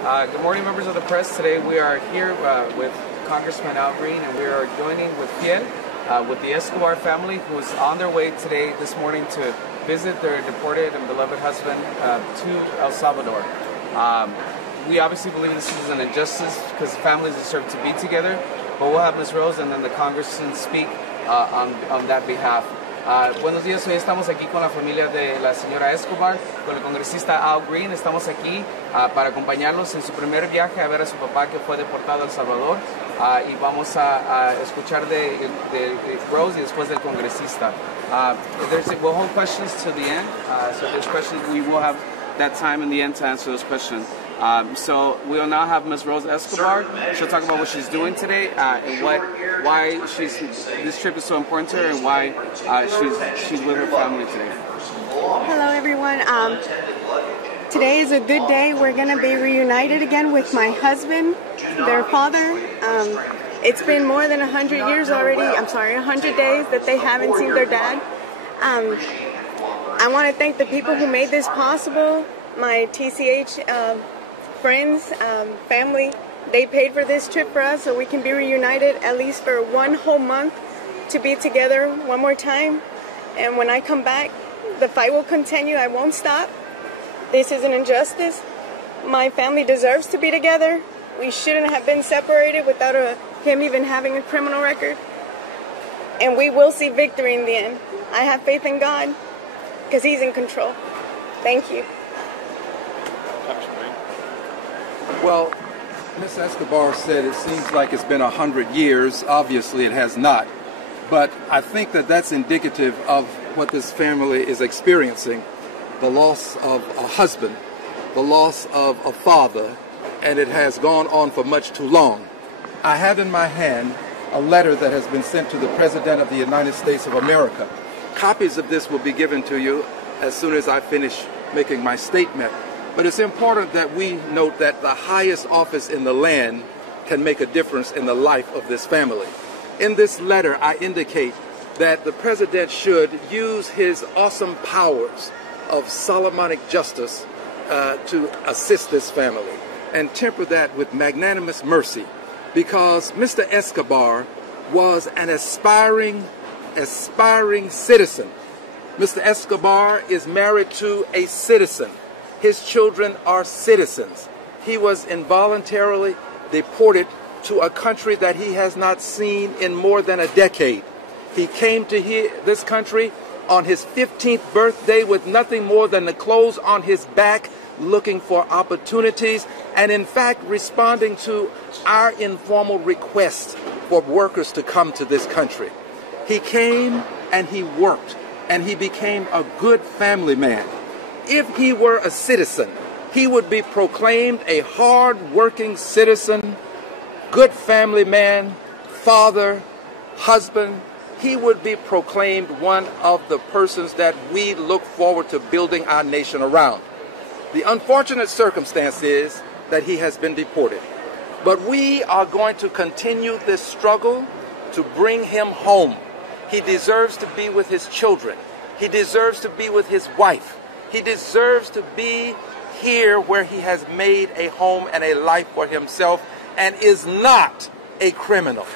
Good morning, members of the press. Today we are here with Congressman Al Green, and we are joining with Fiel, with the Escobar family, who is on their way this morning to visit their deported and beloved husband to El Salvador. We obviously believe this is an injustice because families deserve to be together, but we'll have Ms. Rose and then the congressman speak on that behalf. Buenos días, hoy estamos aquí con la familia de la señora Escobar, con el congresista Al Green. Estamos aquí para acompañarlos en su primer viaje a ver a su papá que fue deportado a El Salvador, y vamos a escuchar de Rose y después del congresista. We'll hold questions to the end, so if there's questions, we will have that time in the end to answer those questions. So we'll now have Ms. Rose Escobar. She'll talk about what she's doing today and why this trip is so important to her and why she's with her family today. Hello, everyone. Today is a good day. We're going to be reunited again with my husband, their father. It's been more than 100 years already. 100 days that they haven't seen their dad. I want to thank the people who made this possible. My TCH friends, family, they paid for this trip for us so we can be reunited at least for one whole month to be together one more time. And when I come back, the fight will continue. I won't stop. This is an injustice. My family deserves to be together. We shouldn't have been separated without him even having a criminal record. And we will see victory in the end. I have faith in God because He's in control. Thank you. Well, Ms. Escobar said it seems like it's been 100 years. Obviously, it has not. But I think that that's indicative of what this family is experiencing. The loss of a husband, the loss of a father, and it has gone on for much too long. I have in my hand a letter that has been sent to the President of the United States of America. Copies of this will be given to you as soon as I finish making my statement. But it's important that we note that the highest office in the land can make a difference in the life of this family. In this letter, I indicate that the President should use his awesome powers of Solomonic justice to assist this family and temper that with magnanimous mercy, because Mr. Escobar was an aspiring citizen. Mr. Escobar is married to a citizen. His children are citizens. He was involuntarily deported to a country that he has not seen in more than a decade. He came to this country on his 15th birthday with nothing more than the clothes on his back, looking for opportunities, and in fact responding to our informal request for workers to come to this country. He came and he worked, and he became a good family man. If he were a citizen, he would be proclaimed a hard-working citizen, good family man, father, husband. He would be proclaimed one of the persons that we look forward to building our nation around. The unfortunate circumstance is that he has been deported. But we are going to continue this struggle to bring him home. He deserves to be with his children. He deserves to be with his wife. He deserves to be here where he has made a home and a life for himself and is not a criminal.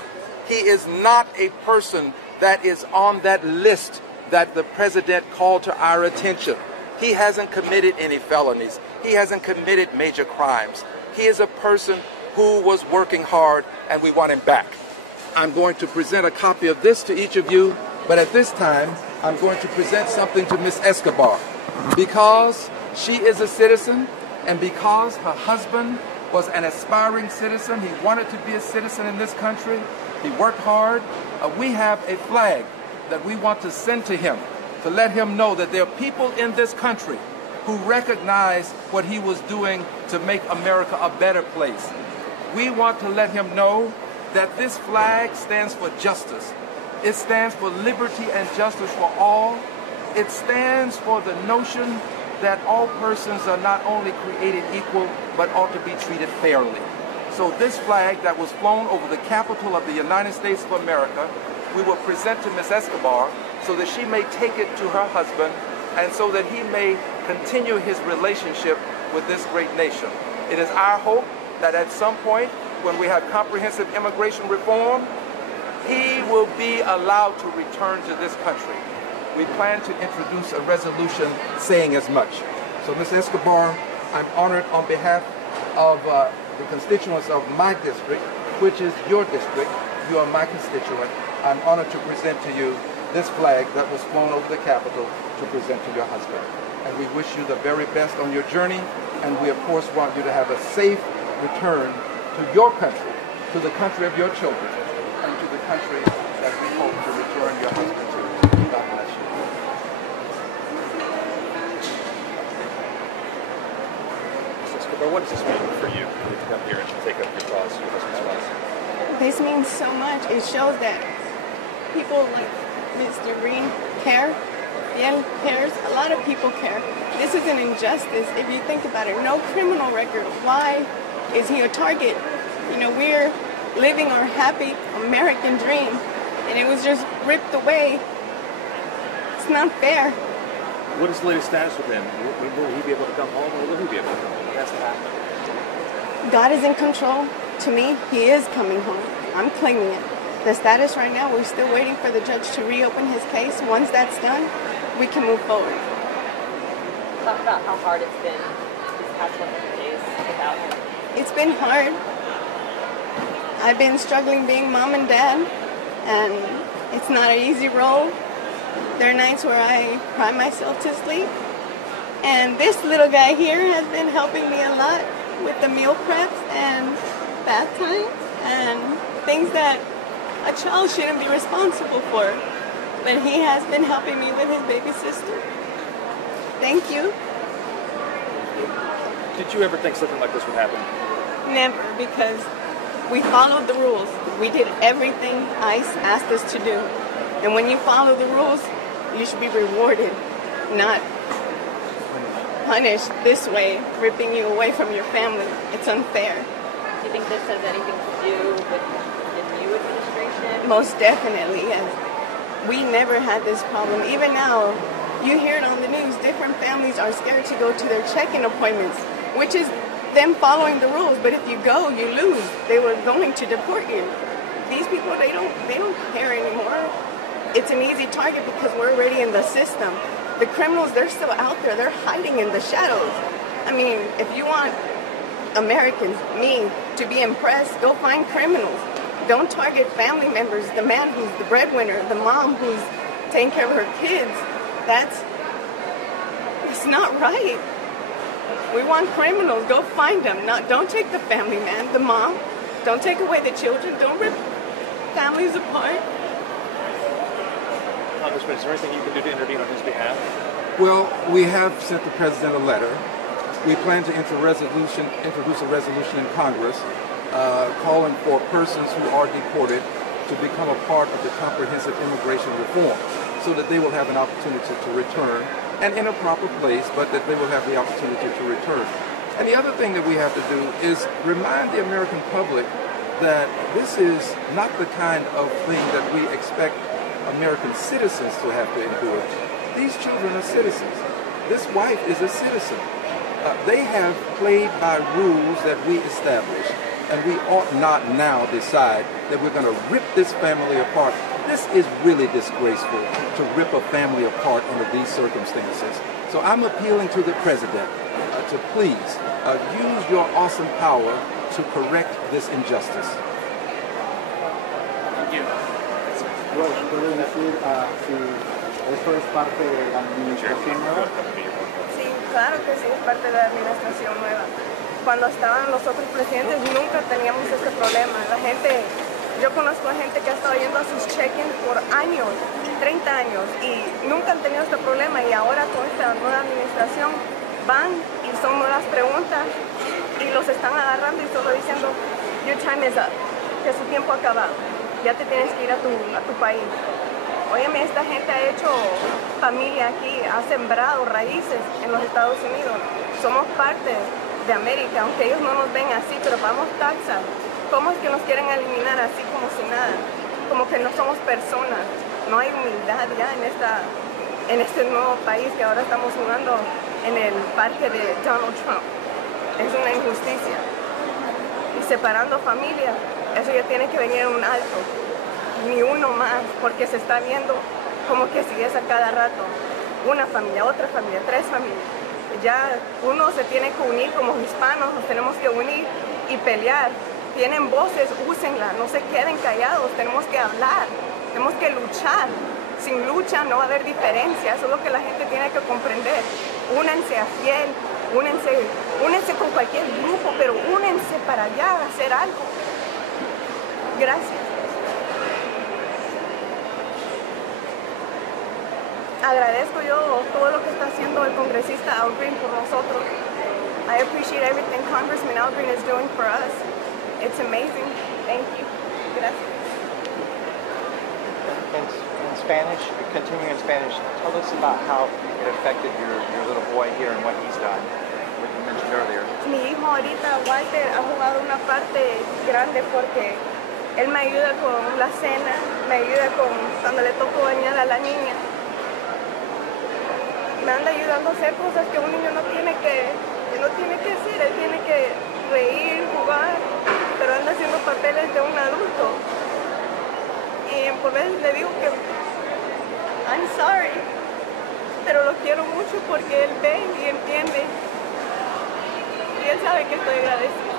He is not a person that is on that list that the President called to our attention. He hasn't committed any felonies. He hasn't committed major crimes. He is a person who was working hard, and we want him back. I'm going to present a copy of this to each of you, but at this time, I'm going to present something to Ms. Escobar. Because she is a citizen, and because her husband was an aspiring citizen, he wanted to be a citizen in this country, he worked hard, we have a flag that we want to send to him to let him know that there are people in this country who recognize what he was doing to make America a better place. We want to let him know that this flag stands for justice. It stands for liberty and justice for all. It stands for the notion that all persons are not only created equal, but ought to be treated fairly. So this flag that was flown over the capital of the United States of America, we will present to Ms. Escobar so that she may take it to her husband and so that he may continue his relationship with this great nation. It is our hope that at some point, when we have comprehensive immigration reform, he will be allowed to return to this country. We plan to introduce a resolution saying as much. So, Ms. Escobar, I'm honored on behalf of the constituents of my district, which is your district. You are my constituent. I'm honored to present to you this flag that was flown over the Capitol to present to your husband. And we wish you the very best on your journey, and we of course want you to have a safe return to your country, to the country of your children, and to the country that we hope to return your husband to. God bless you. But what does this mean for you to come here and to take up your cause, your husband's cause? This means so much. It shows that people like Mr. Green care. Yale cares. A lot of people care. This is an injustice if you think about it. No criminal record. Why is he a target? You know, we're living our happy American dream, and it was just ripped away. It's not fair. What is the latest status with him? Will he be able to come home, or will he be able to come home? What has to happen? God is in control. To me, he is coming home. I'm claiming it. The status right now, we're still waiting for the judge to reopen his case. Once that's done, we can move forward. Talk about how hard it's been these past 100 days without him. It's been hard. I've been struggling being mom and dad, and it's not an easy role. There are nights where I cry myself to sleep. And this little guy here has been helping me a lot with the meal preps and bath time and things that a child shouldn't be responsible for. But he has been helping me with his baby sister. Thank you. Did you ever think something like this would happen? Never, because we followed the rules. We did everything ICE asked us to do. And when you follow the rules, you should be rewarded, not punished this way, ripping you away from your family. It's unfair. Do you think this has anything to do with the new administration? Most definitely, yes. We never had this problem. Even now, you hear it on the news, different families are scared to go to their check-in appointments, which is them following the rules. But if you go, you lose. They were going to deport you. These people, they don't care anymore. It's an easy target because we're already in the system. The criminals, they're still out there. They're hiding in the shadows. I mean, if you want Americans, me, to be impressed, go find criminals. Don't target family members, the man who's the breadwinner, the mom who's taking care of her kids. It's not right. We want criminals. Go find them. Don't take the family man, the mom. Don't take away the children. Don't rip families apart. Congressman, is there anything you can do to intervene on his behalf? Well, we have sent the president a letter. We plan to introduce a resolution in Congress calling for persons who are deported to become a part of the comprehensive immigration reform so that they will have an opportunity to return, and in a proper place, but that they will have the opportunity to return. And the other thing that we have to do is remind the American public that this is not the kind of thing that we expect American citizens to have to endure. These children are citizens. This wife is a citizen. They have played by rules that we established, and we ought not now decide that we're going to rip this family apart. This is really disgraceful to rip a family apart under these circumstances. So I'm appealing to the president to please use your awesome power to correct this injustice. Thank you. ¿Puedes decir si esto es parte de la administración nueva? Sí, claro que sí, es parte de la administración nueva. Cuando estaban los otros presidentes nunca teníamos este problema. Yo conozco a gente que ha estado yendo a sus check-ins por años, 30 años, y nunca han tenido este problema. Y ahora con esta nueva administración van y son nuevas preguntas y los están agarrando y solo diciendo, your time is up, que su tiempo ha acabado. Ya te tienes que ir a tu país. Óyeme, esta gente ha hecho familia aquí, ha sembrado raíces en los Estados Unidos. Somos parte de América, aunque ellos no nos ven así, pero pagamos taxas. ¿Cómo es que nos quieren eliminar así como si nada? Como que no somos personas. No hay humildad ya en este nuevo país que ahora estamos jugando en el parque de Donald Trump. es una injusticia. Y separando familias, eso ya tiene que venir en un alto. Ni uno más, porque se está viendo como que si es a cada rato. Una familia, otra familia, 3 familias. Ya uno se tiene que unir como hispanos, nos tenemos que unir y pelear. Tienen voces, úsenla, no se queden callados, tenemos que hablar, tenemos que luchar. Sin lucha no va a haber diferencia, eso es lo que la gente tiene que comprender. Únanse a Fiel, únense con cualquier grupo, pero únense para allá a hacer algo. Gracias. Agradezco yo todo lo que está haciendo el congresista Algreen por nosotros. I appreciate everything Congressman Algreen is doing for us. It's amazing. Thank you. Gracias. In Spanish, continuing in Spanish, tell us about how it affected your little boy here and what he's done, what you mentioned earlier. Mi hijo ahorita, Walter, ha jugado una parte grande porque él me ayuda con la cena, me ayuda con cuando le toco bañar a la niña. Me anda ayudando a hacer cosas que un niño no tiene que hacer, él tiene que reír, jugar, pero anda haciendo papeles de un adulto. Y por veces le digo que I'm sorry, pero lo quiero mucho porque él ve y entiende. Y él sabe que estoy agradecida.